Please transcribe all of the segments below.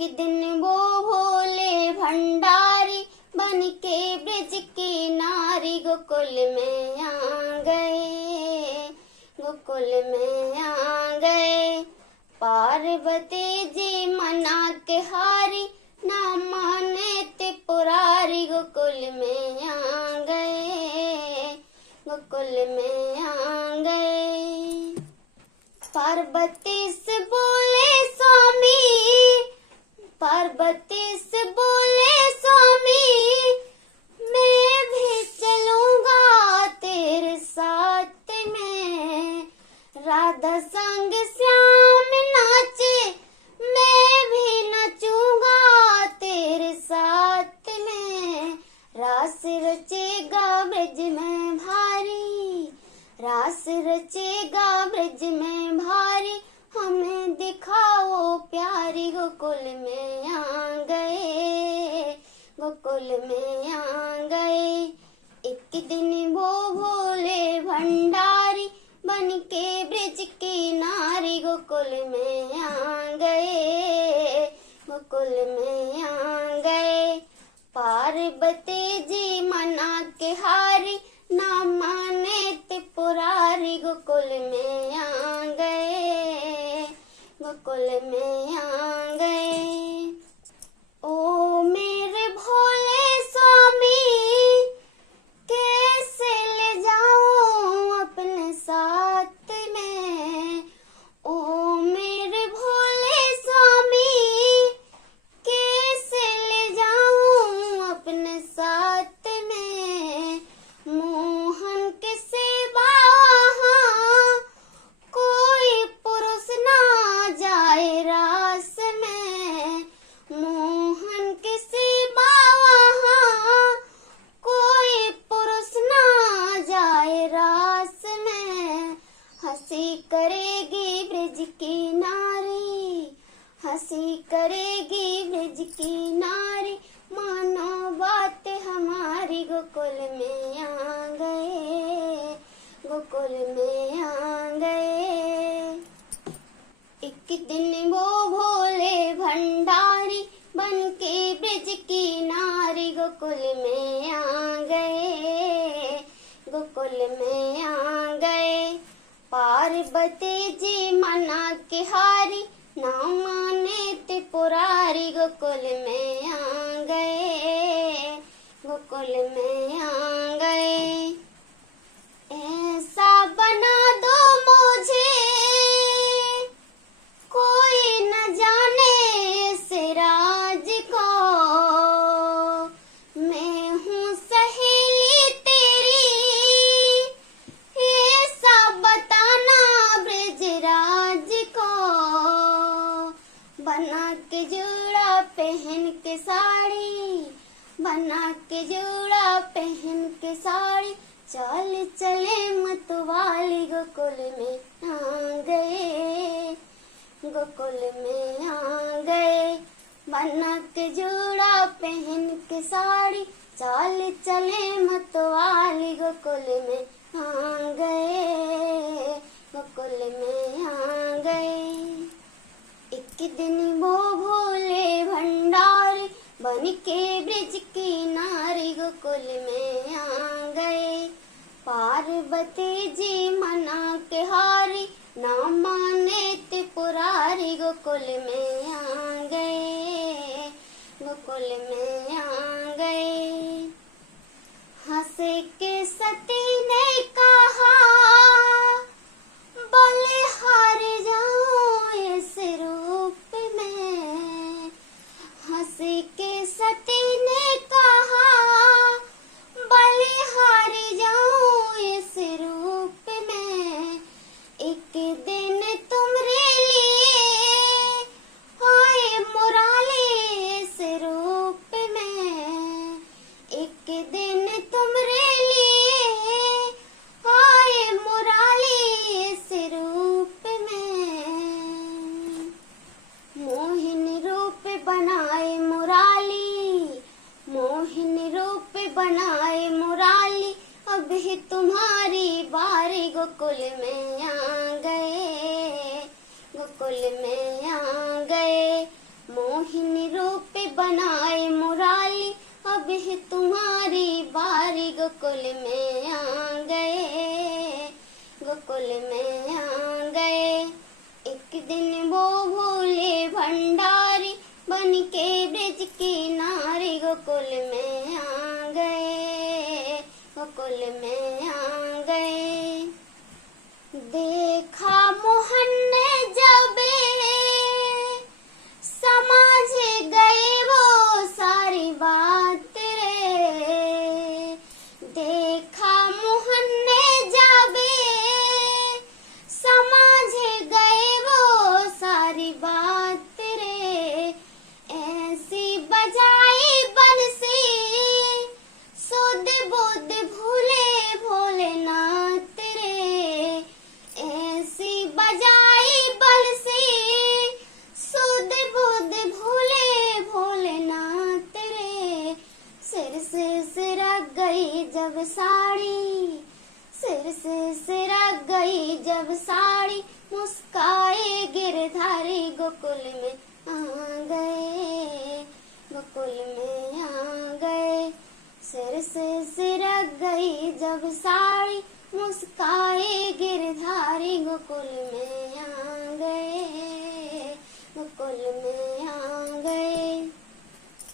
दिन वो भोले भंडारी बन के ब्रज की नारी गोकुल में आ गए, गोकुल में आ गए। पार्वती जी मना के हारी, ना माने त्रिपुरारी गोकुल में आ गए, गोकुल में आ गए। पार्वती से बोले स्वामी, पार्वती से बोले स्वामी, मैं भी चलूंगा तेरे साथ में। राधा संग श्याम नाचे, मैं भी नचूंगा तेरे साथ में। रास रचेगा ब्रज में भारी, रास रचेगा ब्रज में भारी, हमें दिखाओ प्यारी। गोकुल में आ गए, गोकुल में आ गए। एक दिन वो भोले भंडारी बन के ब्रज की नारी गोकुल में आ गए, गोकुल में आ गए। पार्वती जी मना के हारी, ना माने त्रिपुरारी गोकुल में आ गए, गोकुल में आ गए। ओ मेरे भोले स्वामी, कैसे ले जाऊं अपने साथ में। ओ मेरे भोले स्वामी, कैसे ले जाऊं अपने साथ में। मोहन के सिवा कोई पुरुष ना जाए रास में। मोहन के सिवा कोई पुरुष ना जाए रास में। हंसी करेगी ब्रज की नारी, हंसी करेगी ब्रज की नारी, मानो बात हमारी। गोकुल में आ गए, गोकुल में आ गए। एक दिन वो भोले भंडारी बन के ब्रज की नारी गोकुल में आ गए, गोकुल में आ गए। पार्वती जी मना के हारी, ना माने त्रिपुरारी गोकुल में आ गए, गोकुल में आ गए। ऐसा बना दो मुझे कोई न जाने इस राज को, मैं हूँ सहेली तेरी, ऐसा बताना ब्रजराज को। बना के जोड़ा पहन के साड़ी, बना के जोड़ा पहन के साड़ी, चल चले मतवाली गोकुल में आ गए, गोकुल में आ गए। बना के जोड़ा पहन के साड़ी, चल चले मतवाली गोकुल में आ गए, गोकुल में आ गए। एक दिन वो भोले भंडारी बन के ब्रज की नारी गोकुल में आ गए। पार्वती जी मना के हारी, ना माने त्रिपुरारी गोकुल में आ गए, गोकुल में आ गए। हंस के सती ने कहा, बलिहार जाऊं इस रूप में। हंस के सती ने कहा, बलिहार जाऊं इस रूप में। एक दिन तुमरे लिए आए मुरारी इस रूप में। एक दिन तुमरे लिए आए मुरारी इस रूप में। मोहिन रूप बनाए मुराली, मोहिन रूप बनाए मुराली, अब ही तुम्हारी बारी गोकुल में आ गए, गोकुल में आ गए। मोहिनी रूप बनाए मुराली, अब है तुम्हारी बारी, गोकुल में आ गए, गोकुल में आ गए। एक दिन वो भोले भंडारी, बन के ब्रज की नारी, गोकुल में आ गए, गोकुल में आ गए। देखा मोहन ने जब समझ गए वो सारी बात रे, देखा मोहन ने जब समझ गए वो सारी बात रे। ऐसी बजाई बंसी सुध बुध भूले भोलेनाथ रे, ऐसी बजाई बंसी सुध बुध भूले भोलेनाथ रे। सिर से सिरक गई जब साड़ी, सिर से सिरक गई जब साड़ी, मुस्काए गिरधारी, गोकुल में आ गए, गोकुल में आ गए। सिर से सिरक गई जब साड़ी, मुस्काए गिरधारी, गोकुल में आ गए, गोकुल में आ गए।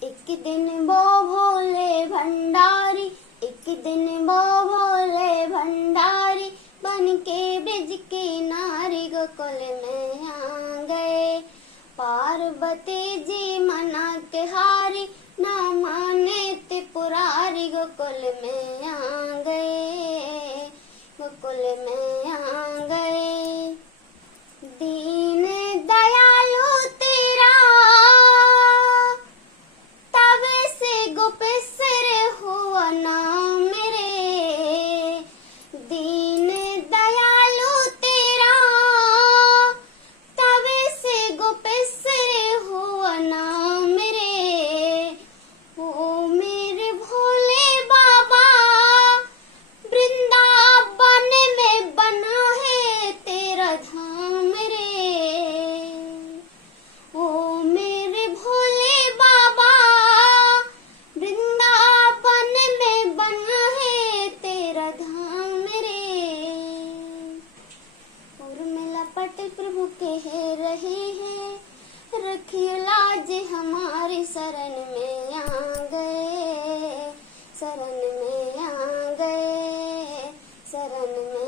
एक दिन वो भोले भंडारी, एक दिन वो भोले भंडारी, बन के ब्रज की नारी, गोकुल में आ गए। पार्वती जी मना के हारी, ना माने त्रिपुरारी, गोकुल में आ गए, गोकुल में आ गए। दीन दयालु तेरा तब से गोपेश्वर हुआ नाम रे, दीन दयालु तेरा तब से गोपेश्वर हुआ नाम रे। ओ मेरे भोले बाबा, वृंदावन में बना है तेरा धाम रे। ओ मेरे भोले बाबा, वृंदावन में बना है तेरा धाम रे। उर्मिला पटेल प्रभु कह रहे हैं, रखिए लाज हमारी, शरण में आ गए, शरण में आ गए, शरण में